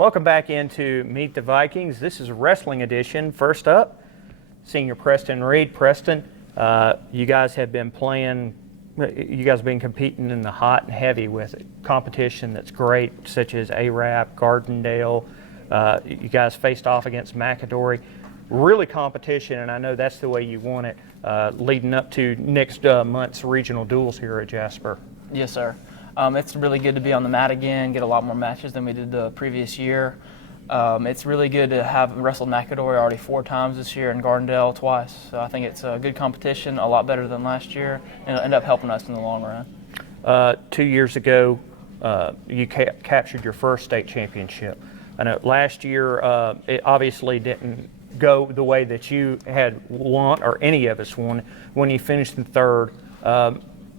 Welcome back into Meet the Vikings. This is a wrestling edition. First up, Senior Preston Reed. Preston, you guys have been playing, you guys have been competing in the hot and heavy with competition that's great, such as ARAP, Gardendale. You guys faced off against McAdory. Really competition, and I know that's the way you want it, leading up to next month's regional duels here at Jasper. Yes, sir. It's really good to be on the mat again, get a lot more matches than we did the previous year. It's really good to have wrestled McAdory already 4 times this year and Gardendale twice. So I think it's a good competition, a lot better than last year, and it'll end up helping us in the long run. 2 years ago, you captured your first state championship. I know last year it obviously didn't go the way that you had won, or any of us won, when you finished in third.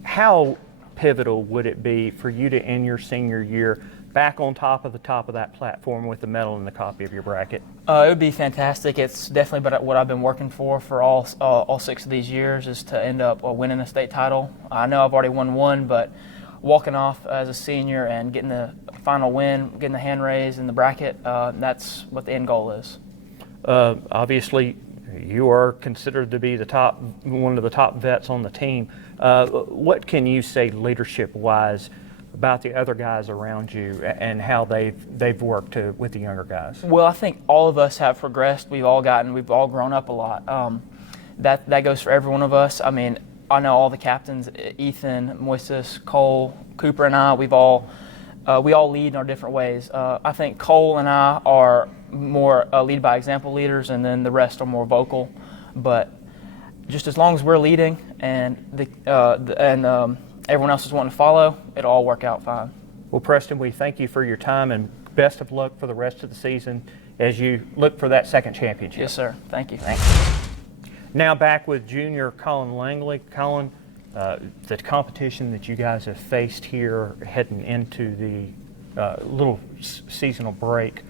How pivotal would it be for you to end your senior year back on top of that platform with the medal and the copy of your bracket? It would be fantastic. It's definitely what I've been working for all 6 of these years, is to end up winning a state title. I know I've already won 1, but walking off as a senior and getting the final win, getting the hand raised in the bracket, that's what the end goal is. Obviously, you are considered to be one of the top vets on the team. What can you say leadership-wise about the other guys around you and how they've worked with the younger guys? Well, I think all of us have progressed. We've all grown up a lot. That goes for every one of us. I mean, I know all the captains, Ethan, Moises, Cole, Cooper, and I. We all lead in our different ways. I think Cole and I are more lead by example leaders, and then the rest are more vocal. But just as long as we're leading and everyone else is wanting to follow, it'll all work out fine. Well, Preston, we thank you for your time and best of luck for the rest of the season as you look for that second championship. Yes, sir. Thank you. Now back with junior Colin Langley. Colin, the competition that you guys have faced here heading into the little seasonal break,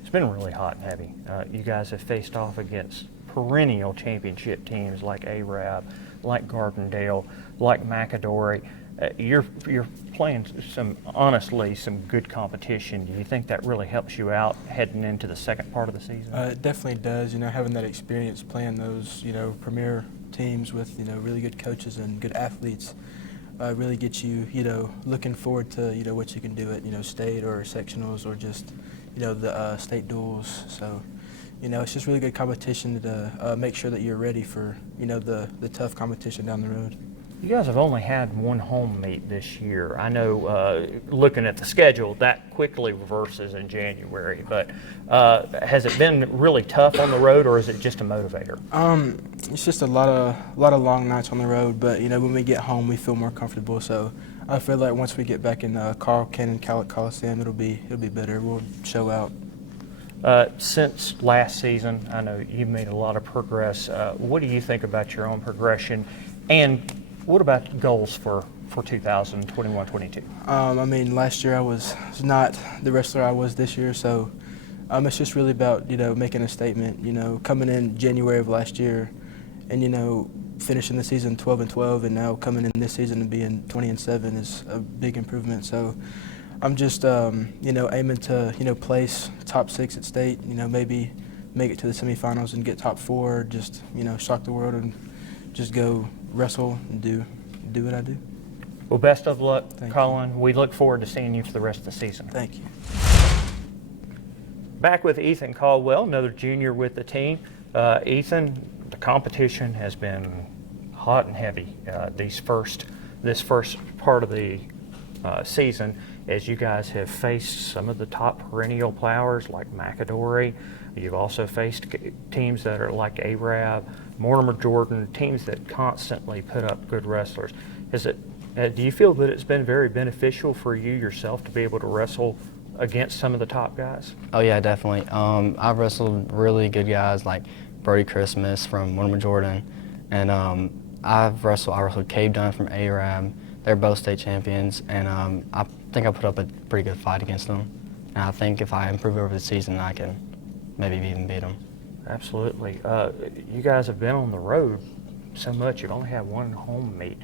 it's been really hot and heavy. You guys have faced off against perennial championship teams like ARAB, like Gardendale, like McAdory. You're playing honestly some good competition. Do you think that really helps you out heading into the second part of the season? It definitely does. Having that experience playing those premier teams with really good coaches and good athletes really gets you looking forward to what you can do at state or sectionals or just the state duels. So it's just really good competition to make sure that you're ready for the tough competition down the road. You guys have only had 1 home meet this year. I know looking at the schedule, that quickly reverses in January, but has it been really tough on the road, or is it just a motivator? It's just a lot of long nights on the road, but when we get home, we feel more comfortable. So I feel like once we get back in Carl Cannon Coliseum, it'll be better. We'll show out. Since last season, I know you've made a lot of progress. What do you think about your own progression, and what about goals for 2021-22? I mean, last year I was not the wrestler I was this year, so it's just really about making a statement. Coming in January of last year, and finishing the season 12-12, and now coming in this season and being 20-7 is a big improvement. So I'm just aiming to place top 6 at state. Maybe make it to the semifinals and get top 4. Just shock the world and just go wrestle and do what I do. Well, best of luck, Thank Colin. you. We look forward to seeing you for the rest of the season. Thank you. Back with Ethan Caldwell, another junior with the team. Ethan, the competition has been hot and heavy this first part of the season, as you guys have faced some of the top perennial plowers like McAdory. You've also faced teams that are like ARAB, Mortimer Jordan, teams that constantly put up good wrestlers. Do you feel that it's been very beneficial for you yourself to be able to wrestle against some of the top guys? Oh yeah, definitely. I've wrestled really good guys like Brody Christmas from Mortimer Jordan, and I wrestled Cave Dunn from ARAB. They're both state champions, and I think I put up a pretty good fight against them. And I think if I improve over the season, I can maybe even beat them. Absolutely. You guys have been on the road so much. You've only had 1 home meet.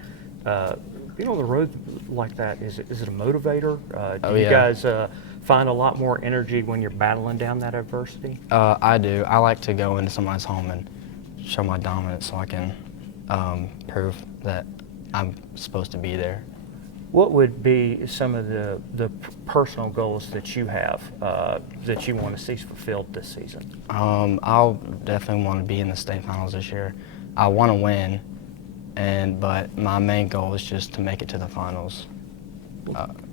being on the road like that, is it a motivator? Do you yeah. guys find a lot more energy when you're battling down that adversity? I do. I like to go into somebody's home and show my dominance so I can prove that I'm supposed to be there. What would be some of the personal goals that you have that you want to see fulfilled this season? I'll definitely want to be in the state finals this year. I want to win, but my main goal is just to make it to the finals.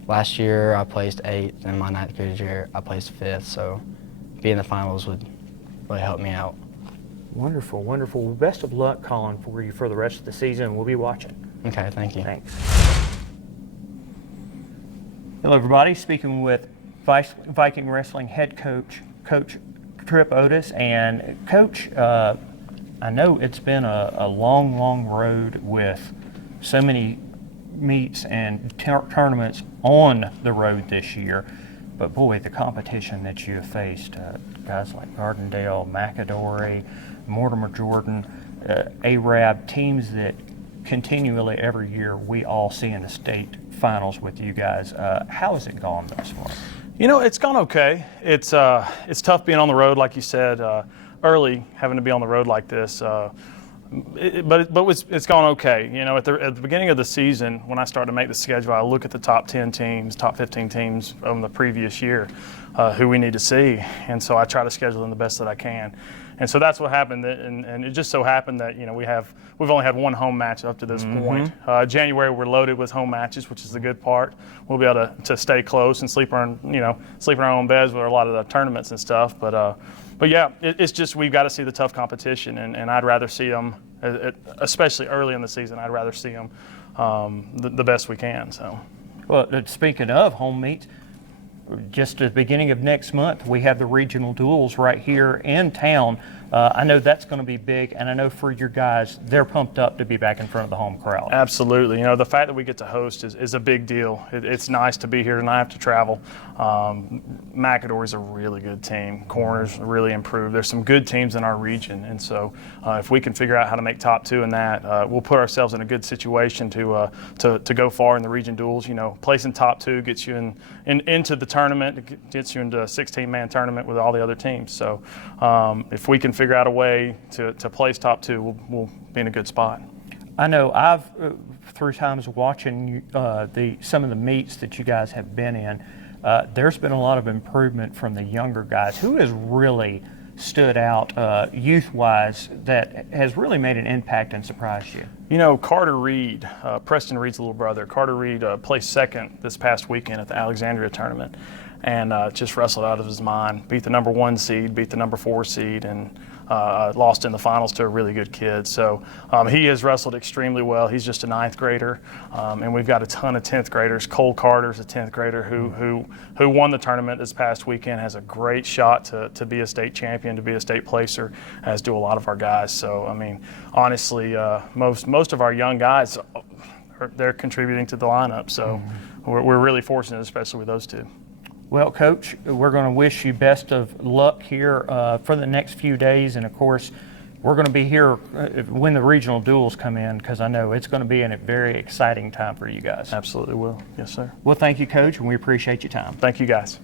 Last year I placed 8th, and my 9th grade year I placed 5th, so being in the finals would really help me out. Wonderful, wonderful. Well, best of luck, Colin, for you for the rest of the season. We'll be watching. Okay, thank you. Thanks. Hello, everybody. Speaking with Viking Wrestling head coach, Coach Tripp Otis. And, Coach, I know it's been a long, long road with so many meets and tournaments on the road this year. But, boy, the competition that you have faced, guys like Gardendale, McAdory, Mortimer Jordan, Arab, teams that continually every year we all see in the state finals with you guys. How has it gone thus far? You know, it's gone okay. It's tough being on the road, like you said, early having to be on the road like this. But it's gone okay. You know, at the beginning of the season, when I started to make the schedule, I look at the top 10 teams, top 15 teams from the previous year, who we need to see, and so I try to schedule them the best that I can. And so that's what happened, and it just so happened that, you know, we've only had one home match up to this point. January we're loaded with home matches, which is the good part. We'll be able to stay close and sleep in our own beds with a lot of the tournaments and stuff. But yeah, it's just we've got to see the tough competition, and I'd rather see them, especially early in the season. I'd rather see them the best we can. So. Well, speaking of home meets, just at the beginning of next month, we have the regional duels right here in town. I know that's going to be big, and I know for your guys, they're pumped up to be back in front of the home crowd. Absolutely. You know, the fact that we get to host is a big deal. It's nice to be here and not have to travel. McAdory's a really good team. Corners really improved. There's some good teams in our region, and so if we can figure out how to make top 2 in that, we'll put ourselves in a good situation to go far in the region duels. You know, placing top 2 gets you into the tournament, gets you into a 16-man tournament with all the other teams. So if we can figure out a way to place top 2, we'll be in a good spot. I know I've, through times watching some of the meets that you guys have been in, there's been a lot of improvement from the younger guys. Who has really stood out youth-wise that has really made an impact and surprised you? You know, Carter Reed, Preston Reed's little brother, Carter Reed placed 2nd this past weekend at the Alexandria tournament, and just wrestled out of his mind. Beat the number 1 seed, beat the number 4 seed, and lost in the finals to a really good kid. So he has wrestled extremely well. He's just a 9th grader, and we've got a ton of 10th graders. Cole Carter's a 10th grader who won the tournament this past weekend, has a great shot to be a state champion, to be a state placer, as do a lot of our guys. So, I mean, honestly, most of our young guys, they're contributing to the lineup. So we're really fortunate, especially with those 2. Well, Coach, we're going to wish you best of luck here for the next few days. And, of course, we're going to be here when the regional duels come in, because I know it's going to be a very exciting time for you guys. Absolutely will. Yes, sir. Well, thank you, Coach, and we appreciate your time. Thank you, guys.